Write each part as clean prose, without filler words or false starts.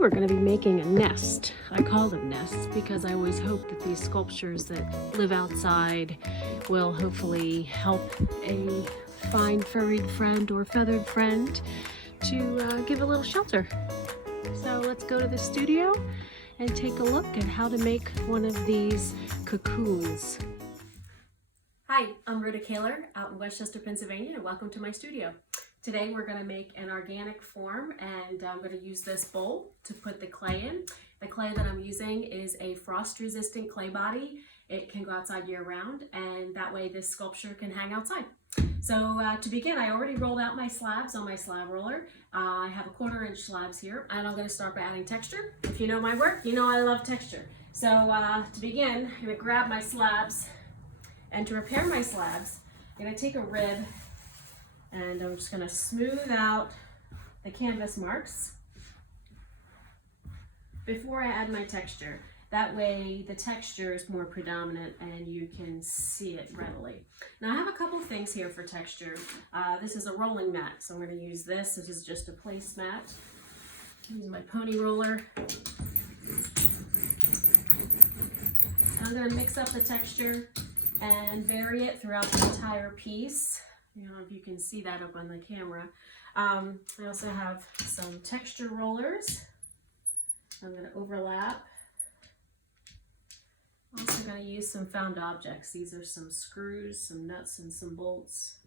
we're going to be making a nest. I call them nests because I always hope that these sculptures that live outside will hopefully help a fine furried friend or feathered friend to give a little shelter. So let's go to the studio and take a look at how to make one of these cocoons. Hi, I'm Rhoda Kahler out in Westchester, Pennsylvania, and welcome to my studio. Today we're going to make an organic form, and I'm going to use this bowl to put the clay in. The clay that I'm using is a frost-resistant clay body. It can go outside year-round, and that way this sculpture can hang outside. So to begin, I already rolled out my slabs on my slab roller. I have a 1/4 inch slabs here, and I'm going to start by adding texture. If you know my work, you know I love texture. So to begin, I'm going to grab my slabs, and to prepare my slabs, I'm going to take a rib, and I'm just going to smooth out the canvas marks before I add my texture. That way the texture is more predominant and you can see it readily. Now I have a couple things here for texture. This is a rolling mat, so I'm going to use this. This is just a place mat. I'm using my pony roller. I'm going to mix up the texture and vary it throughout the entire piece. I don't know if you can see that up on the camera. I also have some texture rollers. I'm going to overlap. I'm also going to use some found objects. These are some screws, some nuts, and some bolts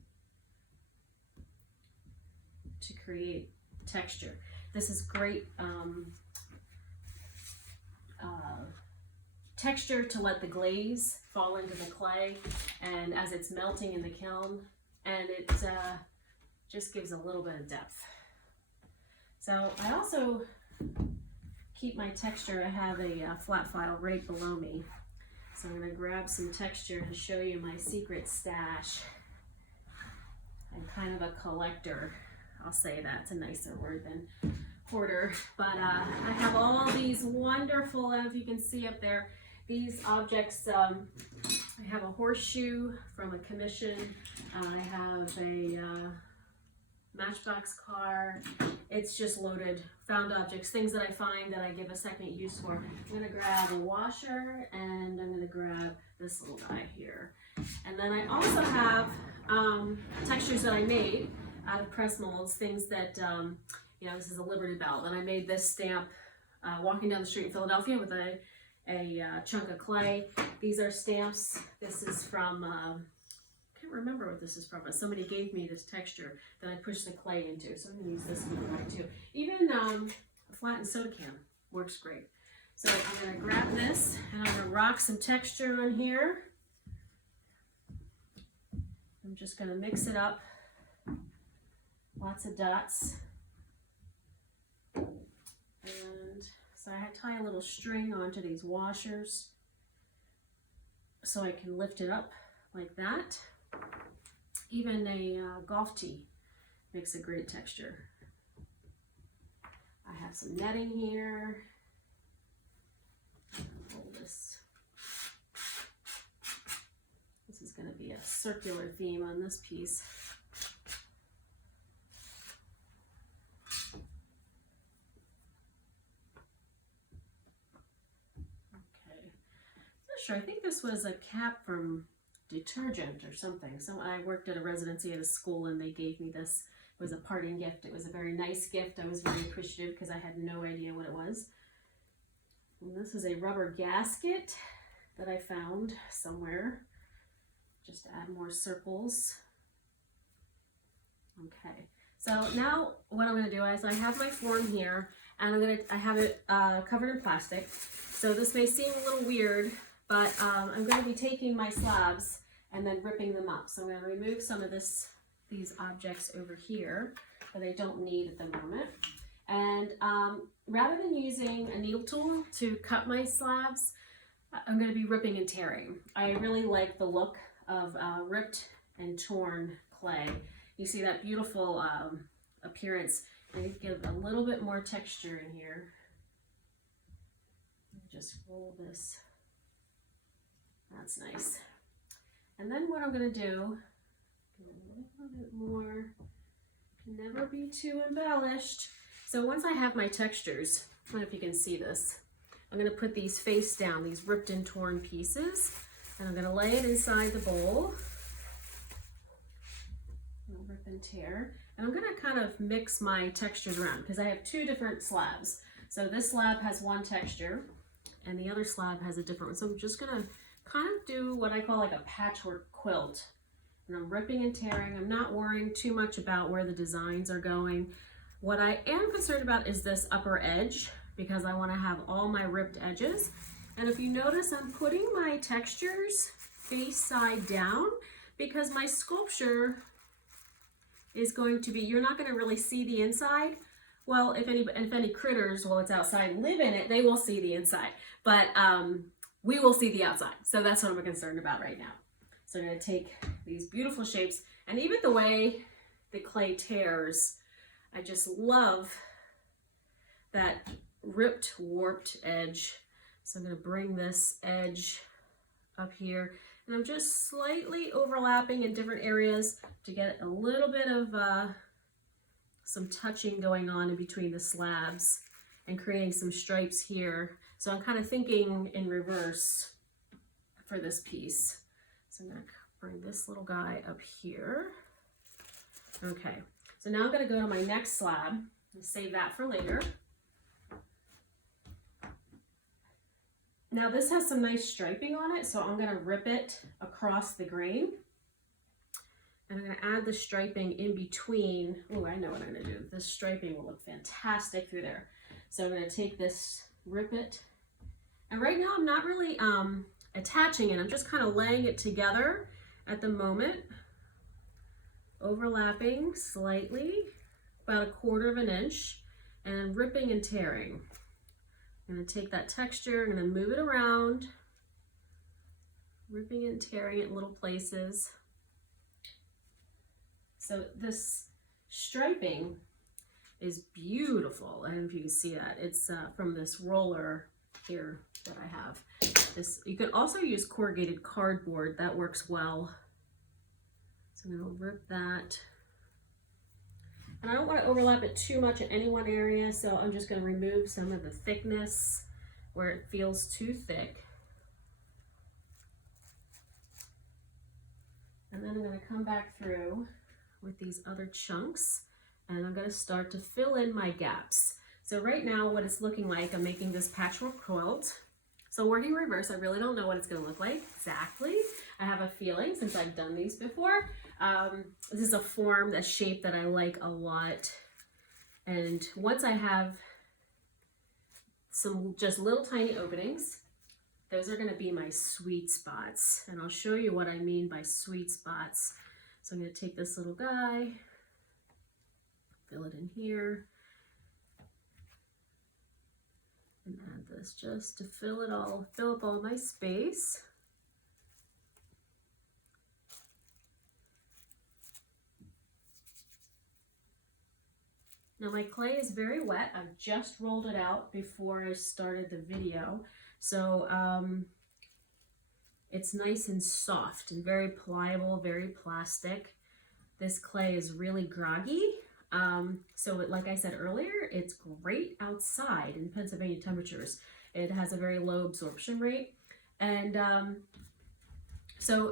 to create texture. This is great texture to let the glaze fall into the clay, and as it's melting in the kiln, and it just gives a little bit of depth. So I also keep my texture. I have a flat file right below me. So I'm going to grab some texture to show you my secret stash. I'm kind of a collector. I'll say that's a nicer word than hoarder. But I have all these wonderful, if you can see up there, these objects. I have a horseshoe from a commission. I have a Matchbox car. It's just loaded found objects, things that I find that I give a second use for. I'm going to grab a washer, and I'm going to grab this little guy here. And then I also have textures that I made out of press molds, things that, you know, this is a Liberty Bell, and I made this stamp walking down the street in Philadelphia with a chunk of clay. These are stamps. This is from I can't remember what this is from, but somebody gave me this texture that I pushed the clay into, so I'm going to use this one too. Even a flattened soda can works great. So I'm going to grab this, and I'm going to rock some texture on here. I'm just going to mix it up. Lots of dots. And so I tie a little string onto these washers so I can lift it up like that. Even a golf tee makes a great texture. I have some netting here. Hold this. This is going to be a circular theme on this piece. Okay. Not sure. I think this was a cap from detergent or something. So I worked at a residency at a school, and they gave me this. It was a parting gift. It was a very nice gift. I was very appreciative because I had no idea what it was. And this is a rubber gasket that I found somewhere, just to add more circles. Okay, so now what I'm going to do is I have my form here, and I have it covered in plastic. So this may seem a little weird, but I'm going to be taking my slabs and then ripping them up. So I'm going to remove some of these objects over here that I don't need at the moment. And rather than using a needle tool to cut my slabs, I'm going to be ripping and tearing. I really like the look of ripped and torn clay. You see that beautiful appearance. I need to give a little bit more texture in here. Just roll this. That's nice. And then what I'm going to do, a little bit more, can never be too embellished. So once I have my textures, I don't know if you can see this. I'm gonna put these face down, these ripped and torn pieces, and I'm gonna lay it inside the bowl. I'll rip and tear. And I'm gonna kind of mix my textures around because I have two different slabs. So this slab has one texture and the other slab has a different one. So I'm just gonna kind of do what I call like a patchwork quilt. And I'm ripping and tearing. I'm not worrying too much about where the designs are going. What I am concerned about is this upper edge because I wanna have all my ripped edges. And if you notice, I'm putting my textures face side down because my sculpture is going to be, you're not going to really see the inside. Well, if any critters, while it's outside, live in it, they will see the inside. But we will see the outside. So that's what I'm concerned about right now. So I'm going to take these beautiful shapes, and even the way the clay tears, I just love that ripped, warped edge. So I'm going to bring this edge up here. And I'm just slightly overlapping in different areas to get a little bit of some touching going on in between the slabs and creating some stripes here. So I'm kind of thinking in reverse for this piece. So I'm going to bring this little guy up here. Okay, so now I'm going to go to my next slab and save that for later. Now this has some nice striping on it, so I'm gonna rip it across the grain. And I'm gonna add the striping in between. Oh, I know what I'm gonna do. This striping will look fantastic through there. So I'm gonna take this, rip it. And right now I'm not really attaching it. I'm just kind of laying it together at the moment. Overlapping slightly, about 1/4 of an inch, and ripping and tearing. I'm going to take that texture, I'm going to move it around, ripping and tearing it in little places. So this striping is beautiful. I don't know if you can see that. It's from this roller here that I have. This, you can also use corrugated cardboard. That works well. So I'm going to rip that. And I don't want to overlap it too much in any one area, so I'm just going to remove some of the thickness where it feels too thick. And then I'm going to come back through with these other chunks, and I'm going to start to fill in my gaps. So right now what it's looking like, I'm making this patchwork quilt. So working reverse, I really don't know what it's going to look like exactly. I have a feeling since I've done these before. This is a form, a shape that I like a lot. And once I have some just little tiny openings, those are going to be my sweet spots. And I'll show you what I mean by sweet spots. So I'm going to take this little guy, fill it in here, and add this just to fill up all my space. Now my clay is very wet. I've just rolled it out before I started the video. So it's nice and soft and very pliable, very plastic. This clay is really groggy. So like I said earlier, it's great outside in Pennsylvania temperatures. It has a very low absorption rate. And so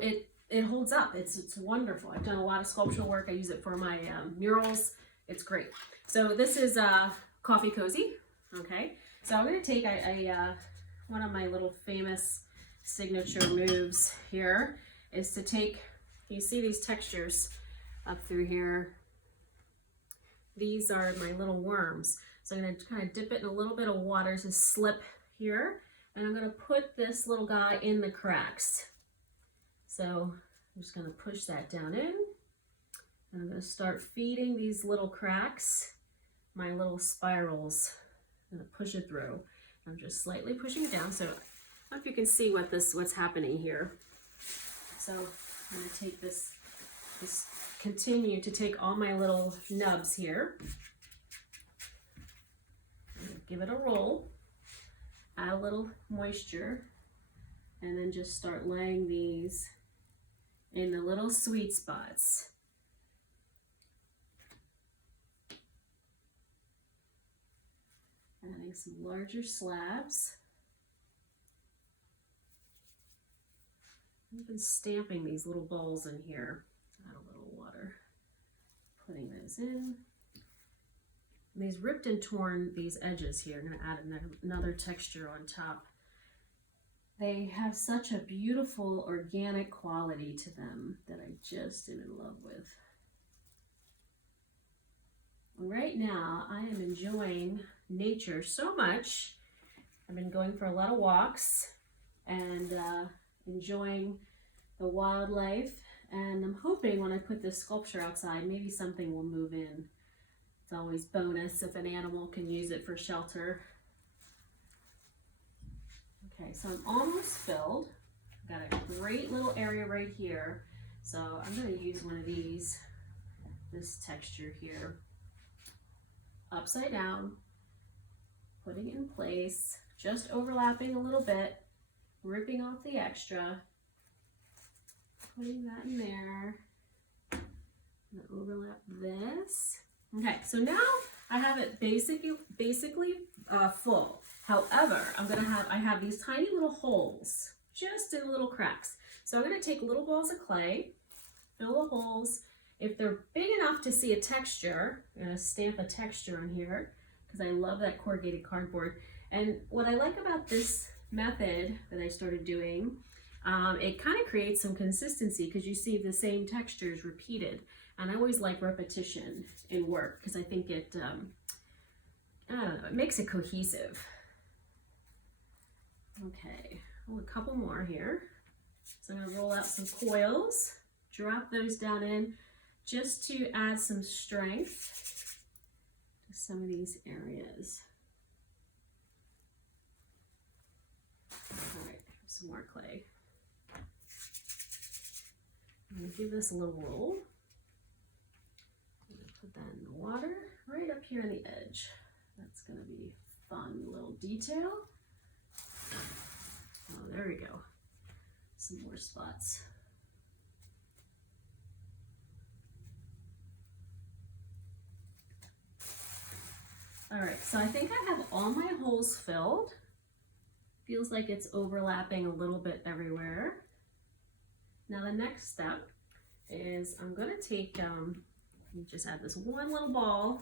it holds up. It's wonderful. I've done a lot of sculptural work. I use it for my murals. It's great. So this is Coffee Cozy, okay? So I'm gonna take one of my little famous signature moves here is to take, you see these textures up through here. These are my little worms. So I'm gonna kind of dip it in a little bit of water to slip here, and I'm gonna put this little guy in the cracks. So I'm just gonna push that down in. And I'm going to start feeding these little cracks, my little spirals. I'm going to push it through. I'm just slightly pushing it down. So I don't know if you can see what's happening here. So I'm going to take this, continue to take all my little nubs here. Give it a roll, add a little moisture, and then just start laying these in the little sweet spots. Adding getting some larger slabs. I've been stamping these little balls in here. Add a little water. Putting those in. And these ripped and torn, these edges here, I'm going to add another texture on top. They have such a beautiful organic quality to them that I just am in love with. Right now, I am enjoying nature so much. I've been going for a lot of walks and enjoying the wildlife, and I'm hoping when I put this sculpture outside, maybe something will move in. It's always bonus if an animal can use it for shelter. Okay, so I'm almost filled. I've got a great little area right here. So I'm going to use one of these, this texture here. Upside down, putting it in place, just overlapping a little bit, ripping off the extra, putting that in there. I'm going to overlap this. Okay, so now I have it basically full. However, I have these tiny little holes, just in little cracks. So I'm going to take little balls of clay, fill the holes. If they're big enough to see a texture, I'm going to stamp a texture on here because I love that corrugated cardboard. And what I like about this method that I started doing, it kind of creates some consistency because you see the same textures repeated. And I always like repetition in work because I think it, I don't know, it makes it cohesive. Okay, a couple more here. So I'm going to roll out some coils, drop those down in just to add some strength to some of these areas. All right, some more clay. I'm going to give this a little roll. I'm going to put that in the water right up here on the edge. That's going to be a fun little detail. Oh, there we go. Some more spots. All right, so I think I have all my holes filled. Feels like it's overlapping a little bit everywhere. Now the next step is I'm gonna take, just add this one little ball.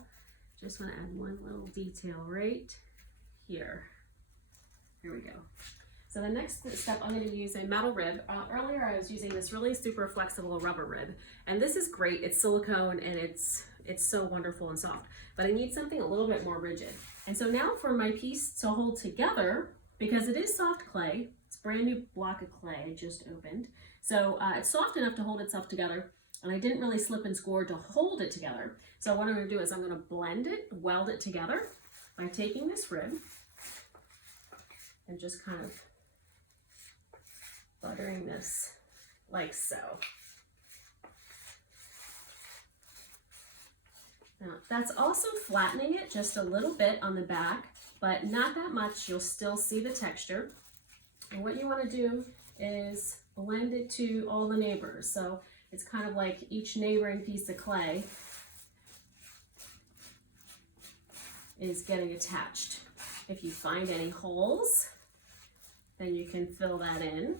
Just wanna add one little detail right here. Here we go. So the next step, I'm going to use a metal rib. Earlier I was using this really super flexible rubber rib, and this is great. It's silicone and it's so wonderful and soft, but I need something a little bit more rigid. And so now for my piece to hold together, because it is soft clay, it's a brand new block of clay I just opened. So it's soft enough to hold itself together, and I didn't really slip and score to hold it together. So what I'm going to do is I'm going to blend it, weld it together by taking this rib and just kind of buttering this like so. Now that's also flattening it just a little bit on the back, but not that much. You'll still see the texture. And what you want to do is blend it to all the neighbors. So it's kind of like each neighboring piece of clay is getting attached. If you find any holes, then you can fill that in.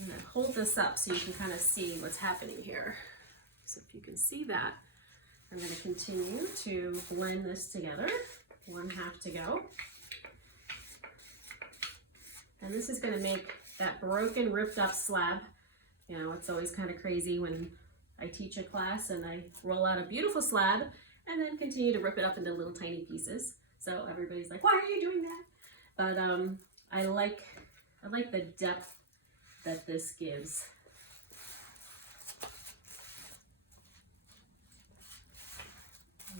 I'm going to hold this up so you can kind of see what's happening here. So if you can see that, I'm going to continue to blend this together. One half to go. And this is going to make that broken, ripped up slab. You know, it's always kind of crazy when I teach a class and I roll out a beautiful slab and then continue to rip it up into little tiny pieces. So everybody's like, why are you doing that? But I like the depth that this gives.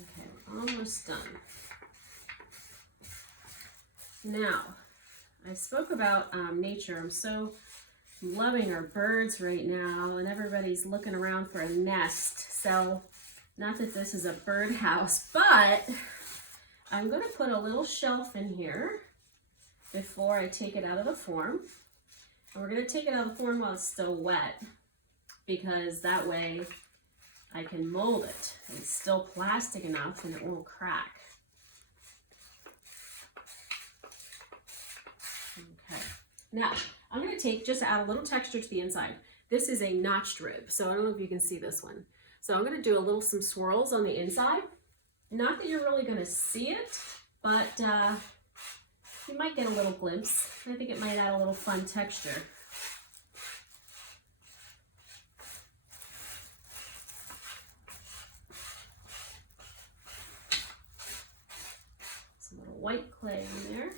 Okay, we're almost done. Now, I spoke about nature. I'm so loving our birds right now, and everybody's looking around for a nest. So, not that this is a birdhouse, but I'm going to put a little shelf in here before I take it out of the form. And we're going to take it out of the form while it's still wet, because that way I can mold it. It's still plastic enough and it won't crack. Okay. Now, I'm going to take, just to add a little texture to the inside. This is a notched rib, so I don't know if you can see this one. So I'm going to do some swirls on the inside. Not that you're really going to see it, but you might get a little glimpse. I think it might add a little fun texture. Some little white clay in there.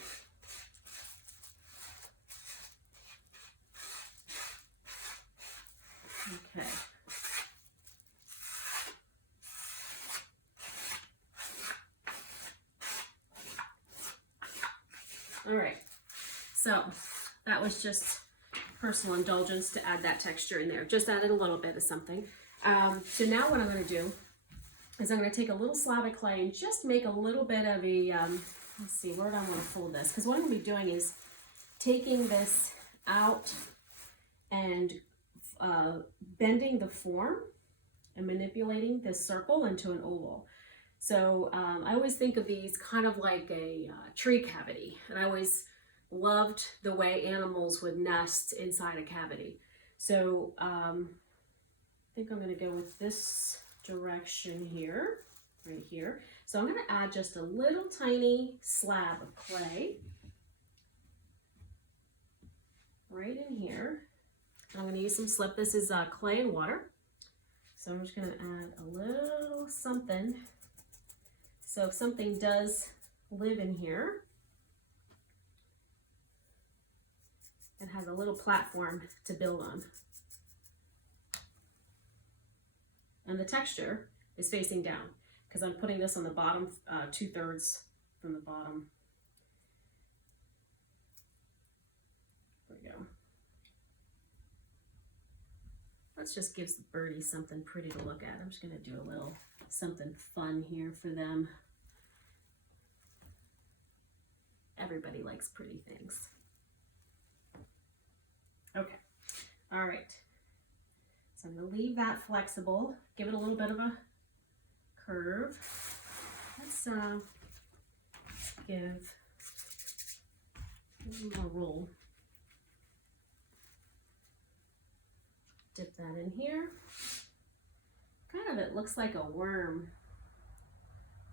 Okay. All right, so that was just personal indulgence to add that texture in there. Just added a little bit of something. So now what I'm going to do is I'm going to take a little slab of clay and just make a little bit of a, let's see, where do I want to fold this? Because what I'm going to be doing is taking this out and bending the form and manipulating this circle into an oval. So I always think of these kind of like a tree cavity, and I always loved the way animals would nest inside a cavity. So I think I'm going to go with this direction here, right here. So I'm going to add just a little tiny slab of clay right in here. I'm going to use some slip. This is clay and water. So I'm just going to add a little something. So if something does live in here, it has a little platform to build on. And the texture is facing down because I'm putting this on the bottom, 2/3 from the bottom. There we go. Let's just give the birdies something pretty to look at. I'm just going to do a little something fun here for them. Everybody likes pretty things. Okay, all right. So I'm going to leave that flexible, give it a little bit of a curve. Let's give a little more roll. Dip that in here. Kind of, it looks like a worm.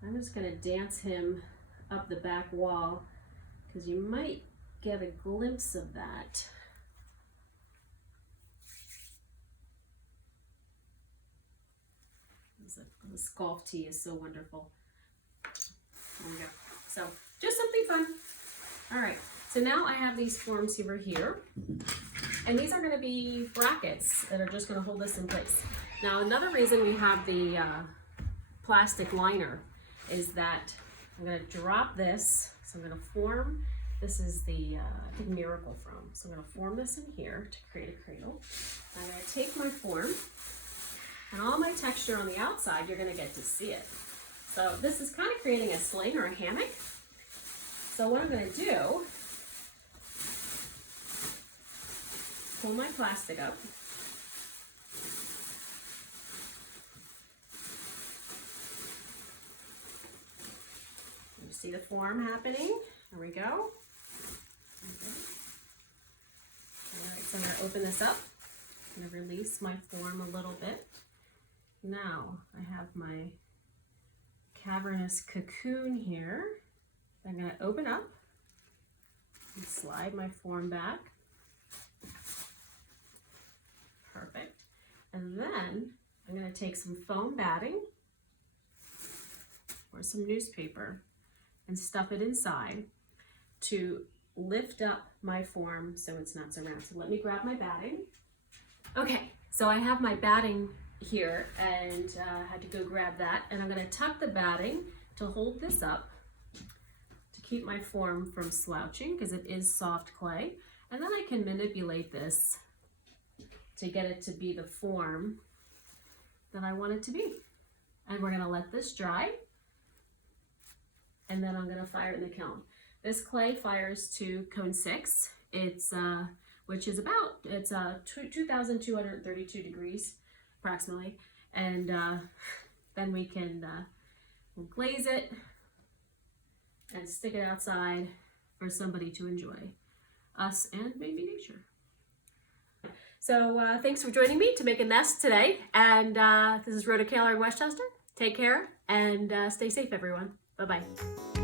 I'm just going to dance him up the back wall because you might get a glimpse of that. This golf tee is so wonderful. There we go. So just something fun. All right, so now I have these forms over here, and these are going to be brackets that are just going to hold this in place. Now another reason we have the plastic liner is that I'm going to drop this. So I'm going to form, this is the I think Miracle foam. So I'm going to form this in here to create a cradle. I'm going to take my form, and all my texture on the outside, you're going to get to see it. So this is kind of creating a sling or a hammock. So what I'm going to do, pull my plastic up. You see the form happening? There we go. All right, so I'm going to open this up. I'm going to release my form a little bit. Now I have my cavernous cocoon here. I'm going to open up and slide my form back. Perfect. And then I'm going to take some foam batting or some newspaper and stuff it inside to lift up my form so it's not so round. So let me grab my batting. Okay, so I have my batting here and had to go grab that, and I'm going to tuck the batting to hold this up to keep my form from slouching because it is soft clay, and then I can manipulate this to get it to be the form that I want it to be. And we're going to let this dry, and then I'm going to fire it in the kiln. This clay fires to cone 6. It's which is about, it's 2,232 degrees approximately. And then we can glaze it and stick it outside for somebody to enjoy, us and maybe nature. So thanks for joining me to make a nest today. And this is Rhoda Kahler in Westchester. Take care and stay safe, everyone. Bye-bye.